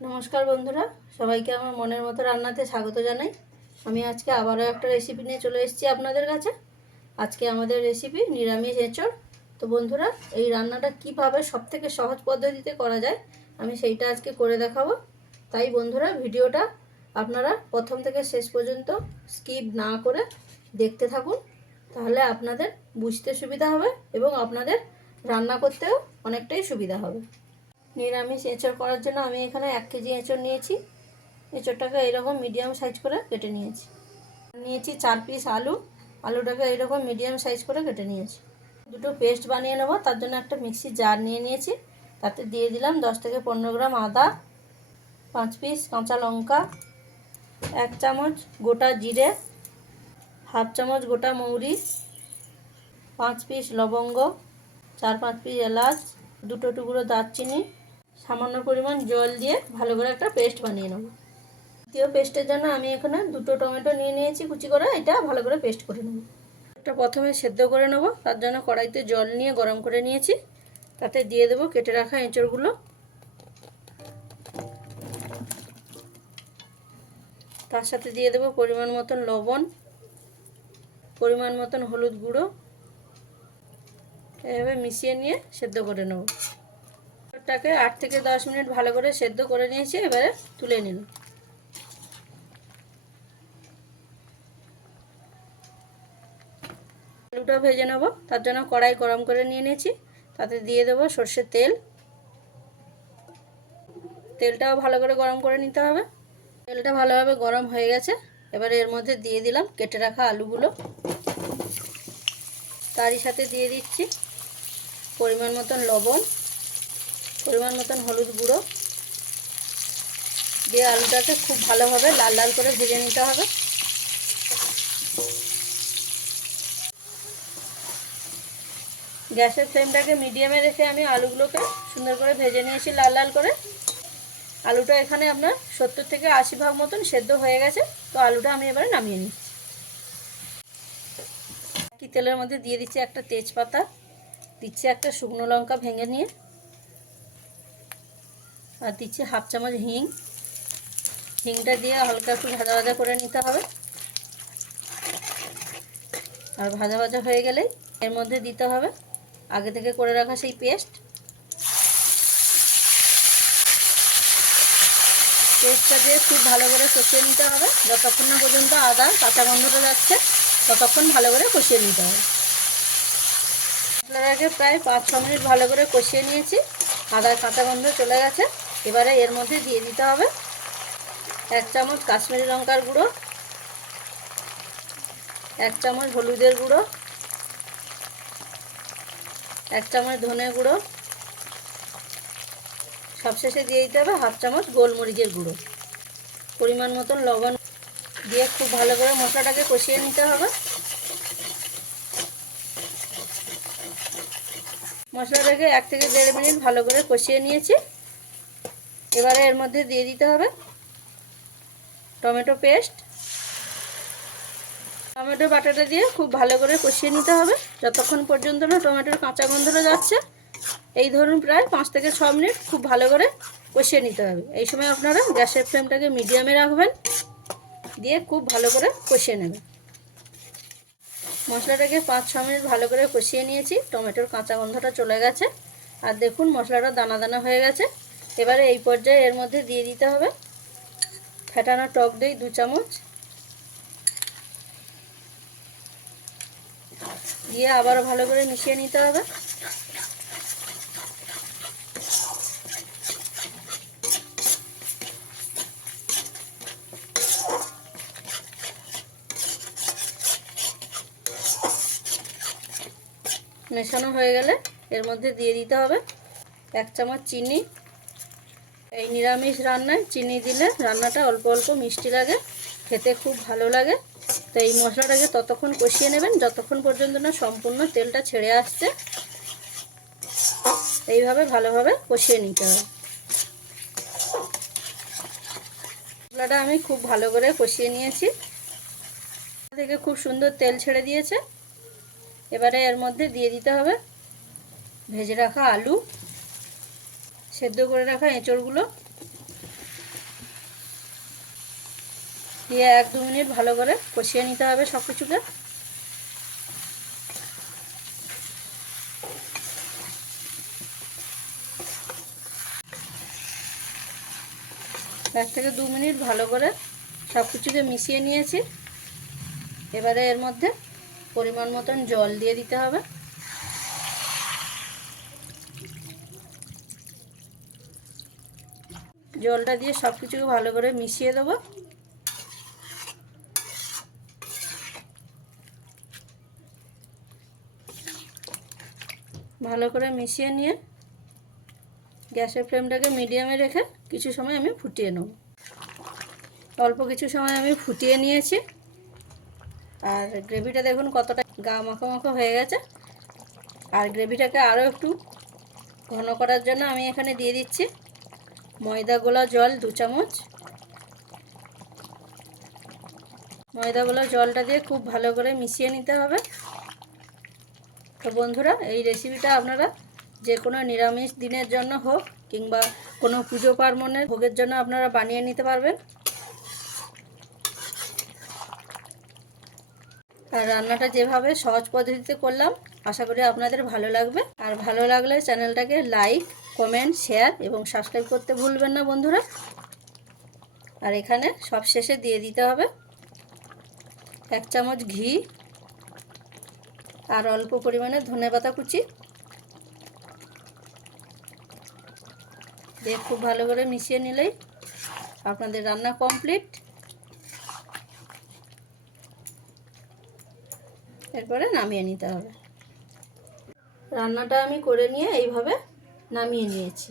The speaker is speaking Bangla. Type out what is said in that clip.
নমস্কার বন্ধুরা, সবাইকে আমার মনের মতো রান্নাতে স্বাগত জানাই। আমি আজকে আবারও একটা রেসিপি নিয়ে চলে এসেছি আপনাদের কাছে। আজকে আমাদের রেসিপি নিরামিষ এঁচড়। তো বন্ধুরা, এই রান্নাটা কীভাবে সবথেকে সহজ পদ্ধতিতে করা যায়, আমি সেইটা আজকে করে দেখাবো। তাই বন্ধুরা, ভিডিওটা আপনারা প্রথম থেকে শেষ পর্যন্ত স্কিপ না করে দেখতে থাকুন। তাহলে আপনাদের বুঝতে সুবিধা হবে এবং আপনাদের রান্না করতেও অনেকটাই সুবিধা হবে। নিরামিষ এঁচড় করার জন্য আমি এখানে এক কেজি এঁচড় নিয়েছি। এঁচড়টাকে এইরকম মিডিয়াম সাইজ করে কেটে নিয়েছি। নিয়েছি চার পিস আলু। আলুটাকে এইরকম মিডিয়াম সাইজ করে কেটে নিয়েছি। দুটো পেস্ট বানিয়ে নেব, তার জন্য একটা মিক্সি জার নিয়ে নিয়েছি। তাতে দিয়ে দিলাম দশ থেকে পনেরো গ্রাম আদা, পাঁচ পিস কাঁচা লঙ্কা, এক চামচ গোটা জিরে, হাফ চামচ গোটা মৌরি, পাঁচ পিস লবঙ্গ, চার পাঁচ পিস এলাচ, দুটো টুকরো দারচিনি সামান্য পরিমাণ জল দিয়ে ভালো করে একটা পেস্ট বানিয়ে নেব। দ্বিতীয় পেস্টের জন্য আমি এখানে দুটো টমেটো নিয়ে নিয়েছি, কুচি করে এটা ভালো করে পেস্ট করে নেব। এটা প্রথমে সেদ্ধ করে নেব, তার জন্য কড়াইতে জল নিয়ে গরম করে নিয়েছি। তাতে দিয়ে দেবো কেটে রাখা এঁচড়গুলো। তার সাথে দিয়ে দেবো পরিমাণ মতন লবণ, পরিমাণ মতন হলুদ গুঁড়ো। এভাবে মিশিয়ে নিয়ে সেদ্ধ করে নেব। টাকে আট থেকে দশ মিনিট ভালো করে সেদ্ধ করে নিয়েছি, এবারে তুলে নিন। আলুটা ভেজে নেব, তার জন্য কড়াই গরম করে নিয়ে নিয়েছি, তাতে দিয়ে দেবো সর্ষের তেল। তেলটাও ভালো করে গরম করে নিতে হবে। তেলটা ভালোভাবে গরম হয়ে গেছে, এবারে এর মধ্যে দিয়ে দিলাম কেটে রাখা আলুগুলো। তারই সাথে দিয়ে দিচ্ছি পরিমাণ মতন লবণ। পরিমাণ মতন হলুদ গুঁড়ো। দিয়ে আলুটাকে খুব ভালোভাবে লাল লাল করে ভেজে নিতে হবে। গ্যাসের ফ্লেমটাকে মিডিয়ামে রেখে আমি আলুগুলোকে সুন্দর করে ভেজে নিয়েছি লাল লাল করে। আলুটা এখানে আপনার সত্তর থেকে আশি ভাগ মতন সেদ্ধ হয়ে গেছে, তো আলুটা আমি এবারে নামিয়ে নিচ্ছি। তেলের মধ্যে দিয়ে দিচ্ছি একটা তেজপাতা, দিচ্ছি একটা শুকনো লঙ্কা ভেঙে নিয়ে। আর দিচ্ছি হাফ চামচ হিং। হিংটা দিয়ে হালকা একটু ভাজা ভাজা করে নিতে হবে। আর ভাজা ভাজা হয়ে গেলেই এর মধ্যে দিতে হবে আগে থেকে করে রাখা সেই পেস্ট। পেস্টটা দিয়ে খুব ভালো করে কষিয়ে নিতে হবে। যতক্ষণ না পর্যন্ত আদা কাঁচা গন্ধটা যাচ্ছে, ততক্ষণ ভালো করে কষিয়ে নিতে হবে। মশলাটাকে প্রায় পাঁচ ছ মিনিট ভালো করে কষিয়ে নিয়েছি। আদার কাঁচা গন্ধ চলে গেছে। এবারে এর মধ্যে দিয়ে দিতে হবে এক চামচ কাশ্মীরি লঙ্কার গুঁড়ো, এক চামচ হলুদের গুঁড়ো, এক চামচ ধনে গুঁড়ো, সবশেষে দিয়ে দিতে হবে হাফ চামচ গোলমরিচের গুঁড়ো। পরিমাণ মতন লবণ দিয়ে খুব ভালো করে মশলাটাকে কষিয়ে নিতে হবে। মশলাটাকে এক থেকে দেড় মিনিট ভালো করে কষিয়ে নিয়েছি। এবারে এর মধ্যে দিয়ে দিতে হবে টমেটো পেস্ট। টমেটো বাটাটা দিয়ে খুব ভালো করে কষিয়ে নিতে হবে। যতক্ষণ পর্যন্ত না টমেটোর কাঁচা গন্ধটা যাচ্ছে, এই ধরুন প্রায় পাঁচ থেকে ছ মিনিট খুব ভালো করে কষিয়ে নিতে হবে। এই সময় আপনারা গ্যাসের ফ্লেমটাকে মিডিয়ামে রাখবেন, দিয়ে খুব ভালো করে কষিয়ে নেবেন। মশলাটাকে পাঁচ ছ মিনিট ভালো করে কষিয়ে নিয়েছি, টমেটোর কাঁচা গন্ধটা চলে গেছে। আর দেখুন মশলাটা দানা দানা হয়ে গেছে। এবারে এই পর্যায়ে এর মধ্যে দিয়ে দিতে হবে ফেটানো টক দই দু চামচ। দিয়ে আবারও ভালো করে মিশিয়ে নিতে হবে। মেশানো হয়ে গেলে এর মধ্যে দিয়ে দিতে হবে এক চামচ চিনি। এই নিরামিষ রান্নায় চিনি দিলে রান্নাটা অল্প অল্প মিষ্টি লাগে, খেতে খুব ভালো লাগে। তো এই মশলাটাকে ততক্ষণ কষিয়ে নেবেন, যতক্ষণ পর্যন্ত না সম্পূর্ণ তেলটা ছেড়ে আসছে। এইভাবে ভালোভাবে কষিয়ে নিতে হবে। মশলাটা আমি খুব ভালো করে কষিয়ে নিয়েছি। থেকে খুব সুন্দর তেল ছেড়ে দিয়েছে। এবারে এর মধ্যে দিয়ে দিতে হবে ভেজে রাখা আলু। সেদ্ধ করে রাখা এঁচড়গুলো। দিয়ে এক দু মিনিট ভালো করে কষিয়ে নিতে হবে সব কিছুকে এক থেকে দু মিনিট ভালো করে সব কিছুকে মিশিয়ে নিয়েছি। এবারে এর মধ্যে পরিমাণ মতন জল দিয়ে দিতে হবে। জলটা দিয়ে সব কিছুকে ভালো করে মিশিয়ে দেবো। ভালো করে মিশিয়ে নিয়ে গ্যাসের ফ্লেমটাকে মিডিয়ামে রেখে কিছু সময় আমি ফুটিয়ে নেব। অল্প কিছু সময় আমি ফুটিয়ে নিয়েছি। আর গ্রেভিটা দেখুন কতটা গা মাখো মাখো হয়ে গেছে। আর গ্রেভিটাকে আরও একটু ঘন করার জন্য আমি এখানে দিয়ে দিচ্ছি। ময়দা গোলা জল দু চামচ। ময়দা গোলা জলটা দিয়ে খুব ভালো করে মিশিয়ে নিতে হবে। তো বন্ধুরা, এই রেসিপিটা আপনারা যে কোনো নিরামিষ দিনের জন্য হোক কিংবা কোনো পুজো পার্বণের ভোগের জন্য আপনারা বানিয়ে নিতে পারবেন। আর রান্নাটা যেভাবে সহজ পদ্ধতিতে করলাম আশা করি আপনাদের ভালো লাগবে। আর ভালো লাগলে চ্যানেলটাকে লাইক, কমেন্ট, শেয়ার এবং সাবস্ক্রাইব করতে ভুলবেন না বন্ধুরা। আর এখানে সব শেষে দিয়ে দিতে হবে এক চামচ ঘি আর অল্প পরিমাণে ধনে পাতা কুচি। দিয়ে খুব ভালো করে মিশিয়ে নিলেই আপনাদের রান্না কমপ্লিট। এরপরে নামিয়ে নিতে হবে। রান্নাটা আমি করে নিয়ে এইভাবে নামিয়ে নিয়েছি।